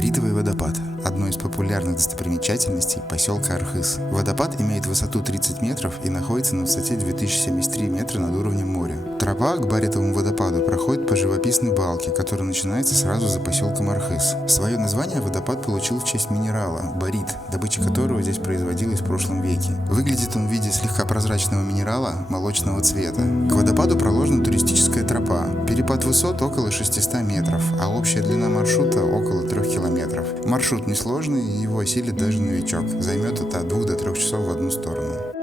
Баритовый водопад – одно из популярных достопримечательностей поселка Архыз. Водопад имеет высоту 30 метров и находится на высоте 2073 метра над уровнем моря. Тропа к Баритовому водопаду проходит по живописной балке, которая начинается сразу за поселком Архыз. Свое название водопад получил в честь минерала – барит, добыча которого здесь производилась в прошлом веке. Выглядит он в виде слегка прозрачного минерала молочного цвета. К водопаду проложена туристическая тропа. Перепад высот около 600 метров, а общая длина маршрута около 3 километров. Маршрут несложный, и его осилит даже новичок. Займет это от 2 до 3 часов в одну сторону.